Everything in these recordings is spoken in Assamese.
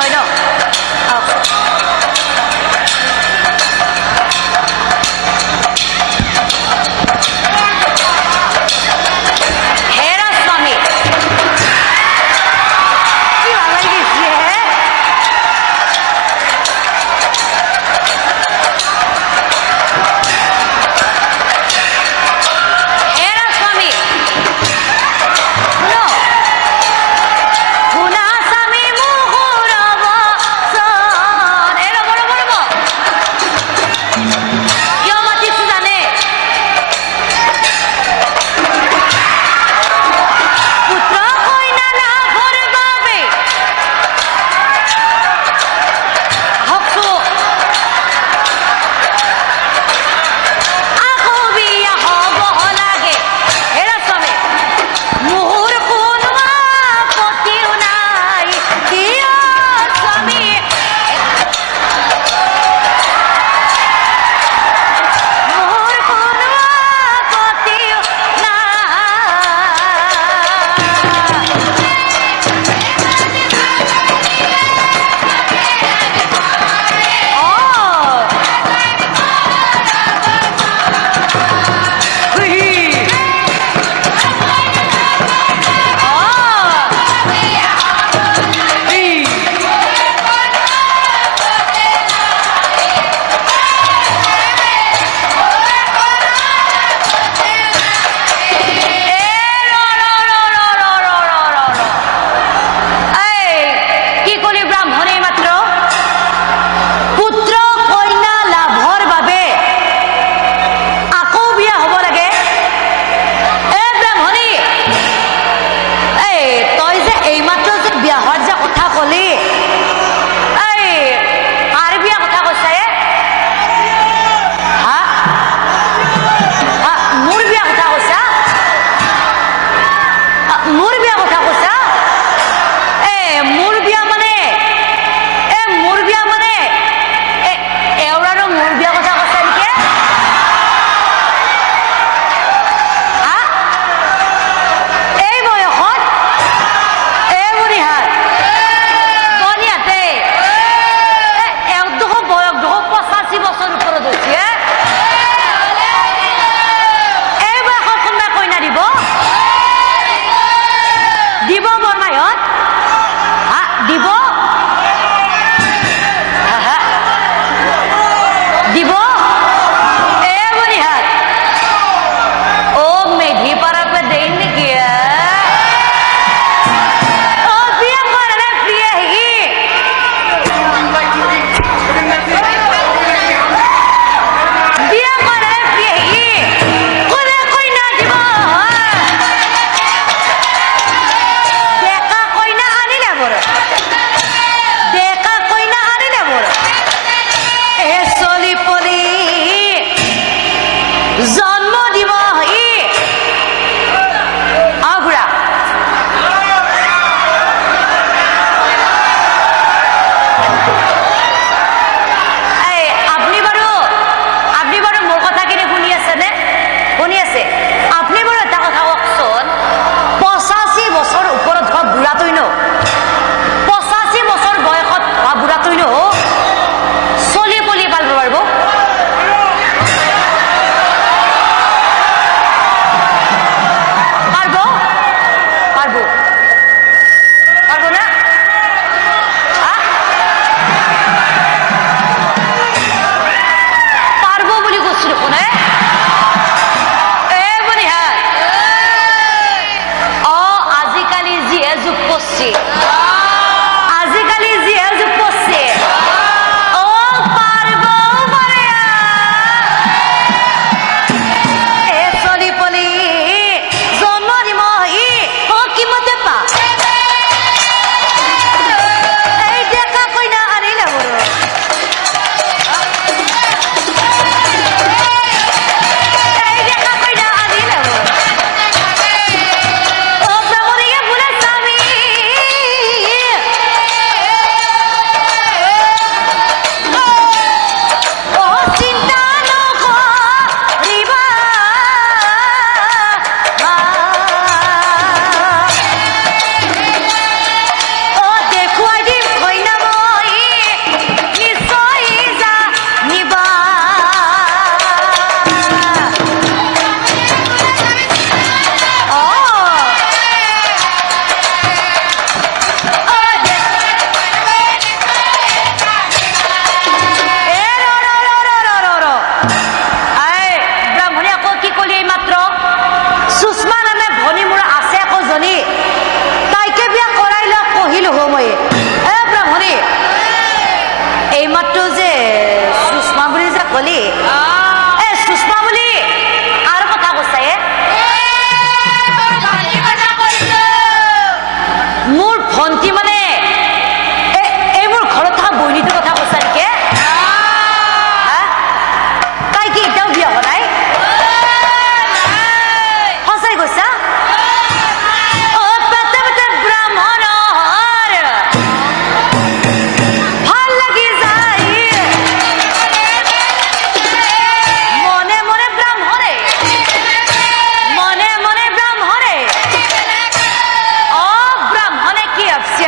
নহয় ন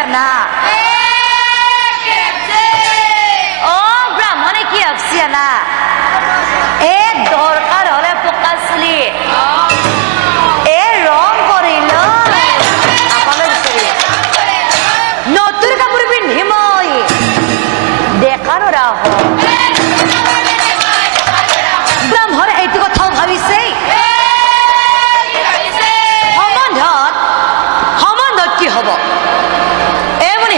না ও ব্রাহ্মণে কি ভাবছি না এ দরকার হলে পকাছলি এ রং করিল নতুন কাপড় পিন্ধি মই দেখানো রাহ ব্রাহ্মণ এইটো কথাও ভাবিছে সম্বন্ধত কি হব এমনি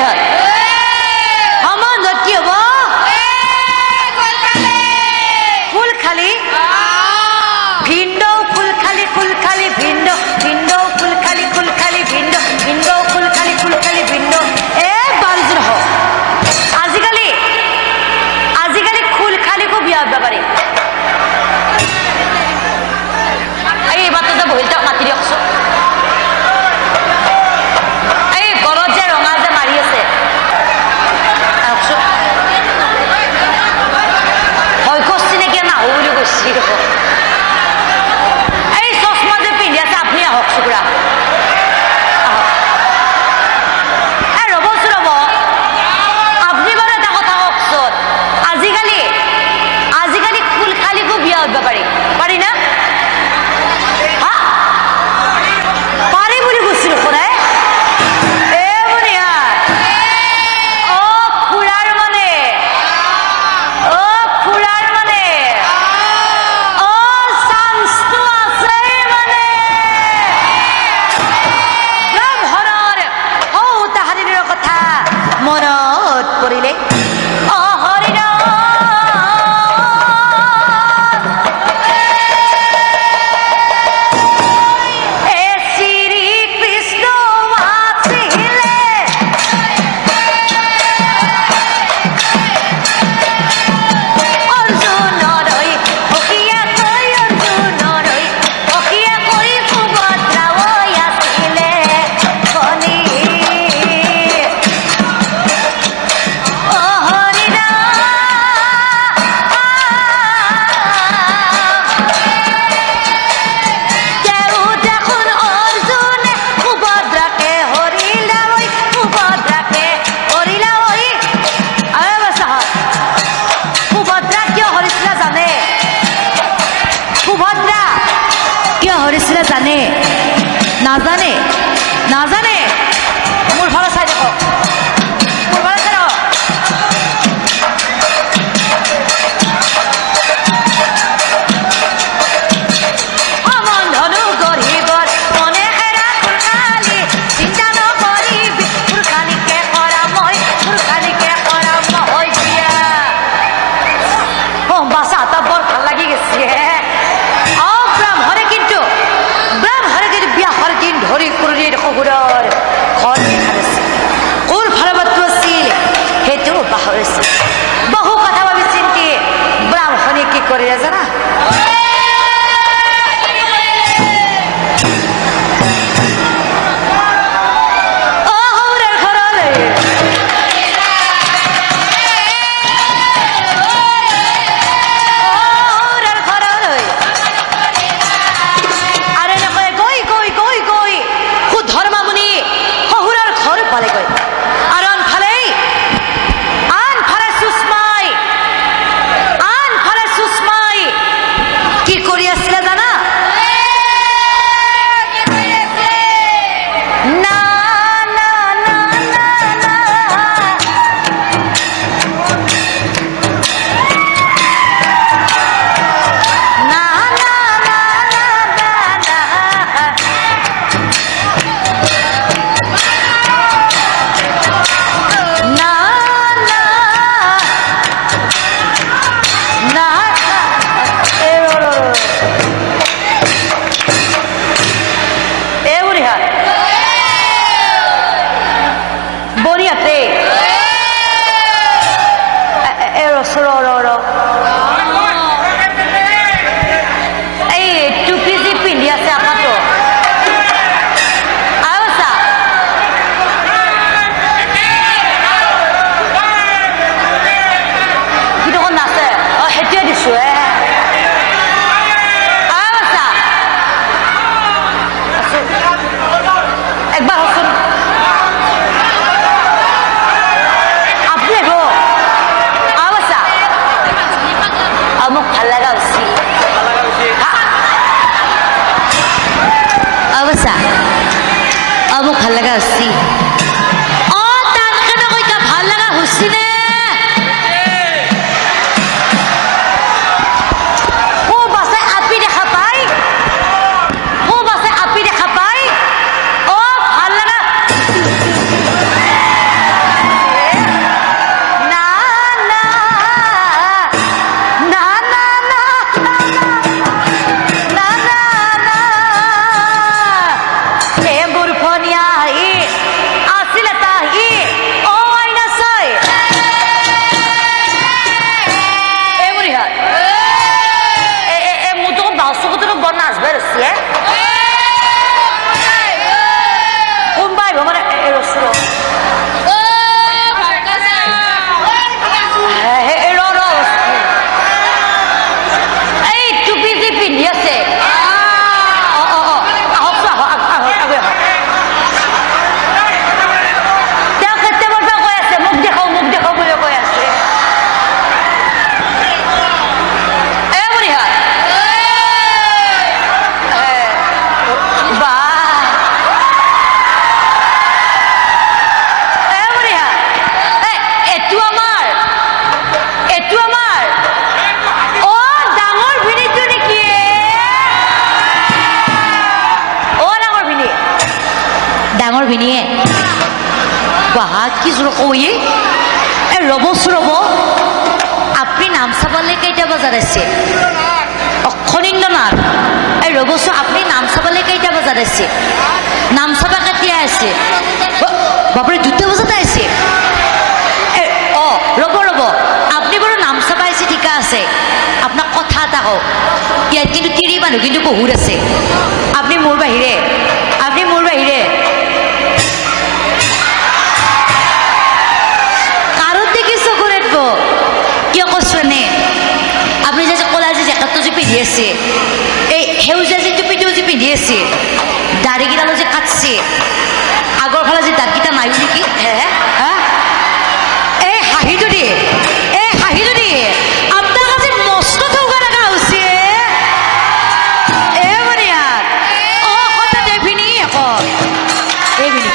বাহ কি জোৰ কয়ে এ ৰ'বচোন ৰ'ব আপুনি নাম চাবলৈ কেইটা বজাত আছে অক্ষণীন্দ্ৰনাথ এই ৰ'বচোন আপুনি নাম চাবলৈ কেইটা বজাত আছে নাম চাবা কেতিয়া আছে বাপৰে 2টা বজাতে আছে ৰ'ব ৰ'ব আপুনি বাৰু নাম চাবা আছে ঠিকা আছে আপোনাক কথা এটা কওঁ ইয়াত কিন্তু তিৰি মানুহ কিন্তু বহুত আছে আপুনি মোৰ বাহিৰে কারোর দেখি চকু রাখব কিয় কৈছো নে আপনি যে কলা যে জেকেটটো যে পিন্ধি আছে এই সেউজীয়া যে টুপিটো যে পিন্ধি আছে দাড়িকেইডালো যে কাটছে আগৰ ফালে যে দাঁতকেইটা নাই নেকি এই হাঁহিটো দিয়ে আপনার কাছে মস্ত ঠৌকা রাখা হচ্ছে এবারে আর কথা দেখিনি এখন দেখিনি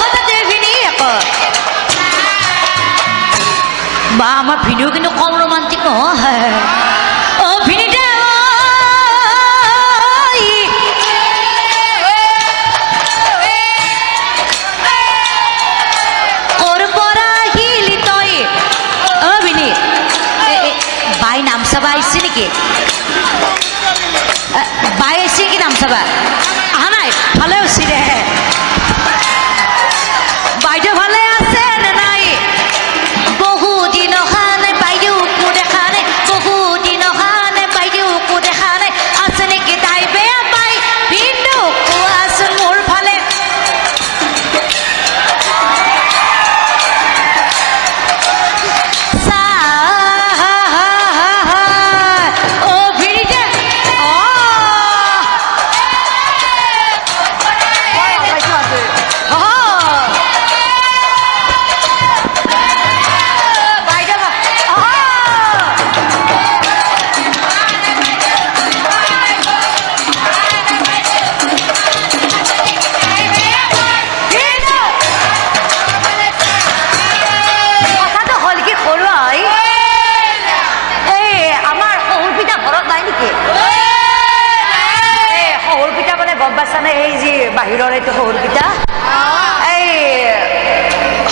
কথা দেখিনি এখন বা আমার ভিডিও কিন্তু কম রোমান্টিক নহয় ভিনিটা নাম চাবা আহিছে নেকি বাই আহিছে কি নাম চাবা আহা নাই ভালে হৈছে দে বাইদেউ ভালে আছে নে নাই বহুদিন অহা নাই বাইদেউকো দেখা নাই বহুদিন অহা নাই বাইদেউকো দেখা নাই আছে নেকি তাই বেয়া পাই কিন্তু কোৱাচোন মোৰ ফালে এই যে বাহিৰৰ এইটো শহুৰ পিতা এই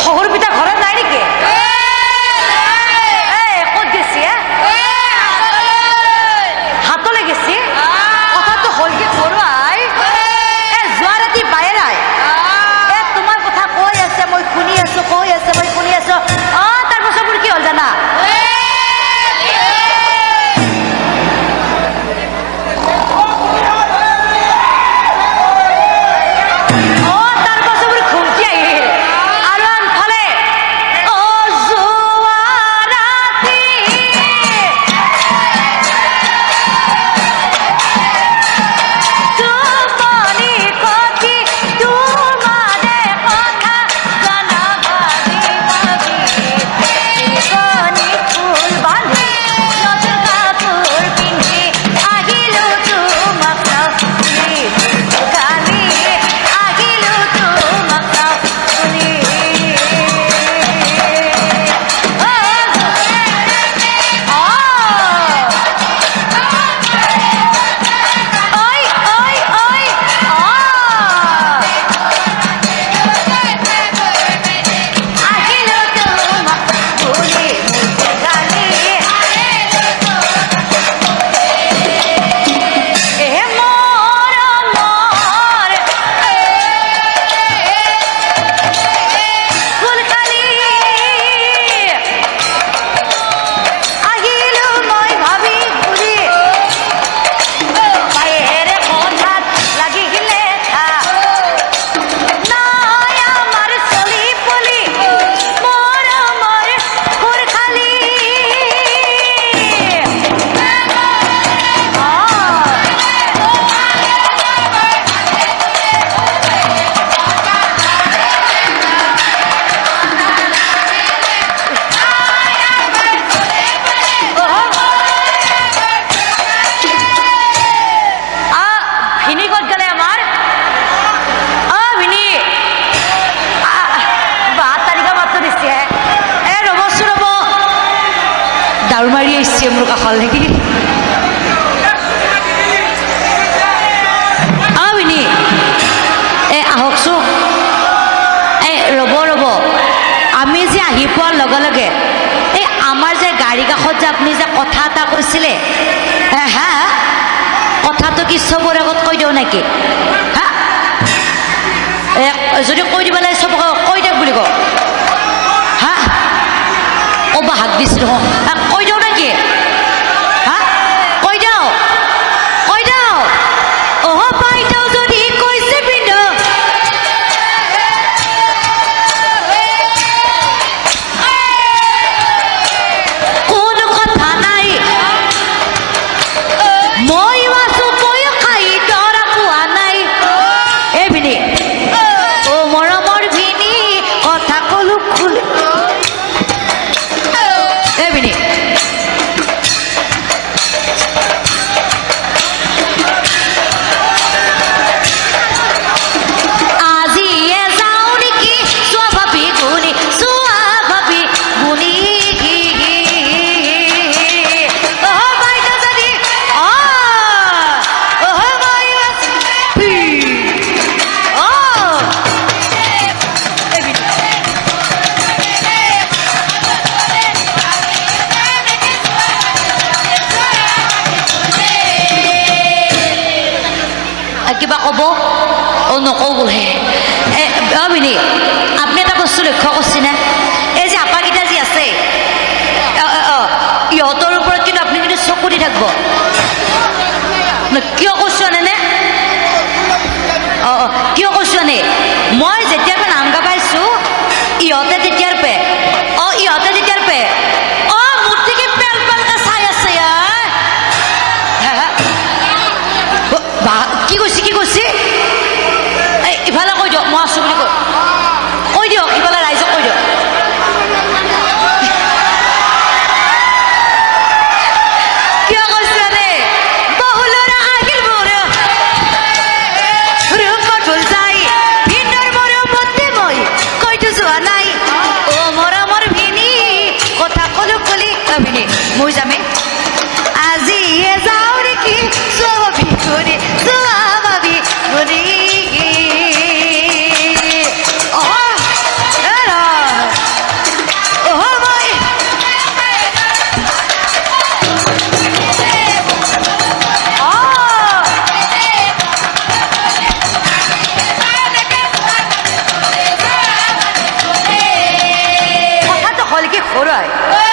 শহুৰ পিতা ঘৰত নাই নেকি ক'ত গেছি হাতলৈ গেছি কথাটো হ'ল কি কৰোৱাই যোৱা ৰাতি বাহিৰাই তোমাৰ কথা কৈ আছে মই শুনি আছো তাৰ পাছত মোৰ কি হ'ল জানা দাৰু মাৰি আহিছে মোৰ কাষল নেকি আবিনি আপনি যে কথা এটা কৈছিলে হা কথাটো কি চবৰ আগত কৈ দিওঁ নেকি হা যদি কৈ দিব লাগে চবকে কৈ দিয়ক বুলি কওঁ হা ক'ব হাক দিছিল কৈ দিওঁ নেকি হা কৈ দিওঁ অহ বাইদেউ যদি কৈছে পিন্ধ কোনো কথা নাই মই আছো কৈ খাই দৰা পোৱা নাই এই ভিনি অ মৰমৰ ভিনি কথা কলো খুলি এই ভিনি কিবা ক'ব অ নক'বহে ভিনি আপুনি এটা বস্তু লক্ষ্য কৰিছেনে এই যে আপাকেইটা যি আছে ইহঁতৰ ওপৰত কিন্তু আপুনি কিন্তু চকু দি থাকিব কিয় কৈছো নে কিয় কৈছো নে মই যেতিয়াৰ পৰা নাম গাবাইছো ইহঁতে তেতিয়াৰ পে মূৰ্তিকে পেল পেলকে চাই আছে কি কৈছে ইফালে কৈ দিয়ক মই আছো বুলি কৈ দিয়ক ইফালে ৰাইজক কৈ দিয়ক কিয় কৈছে ৰে বহুলৰ আহিল মোৰ ৰূপত ভুল যাই ভিনৰ মৰমতে মই কৈতো যোৱা নাই অ মৰমৰ ভিনি কথা কলো খুলি ভিনি মই যামে আজি যাওঁ নেকি স্বাভাৱি কৰি স্বাভাৱি কৰি কথাটো হ'ল কি সৰু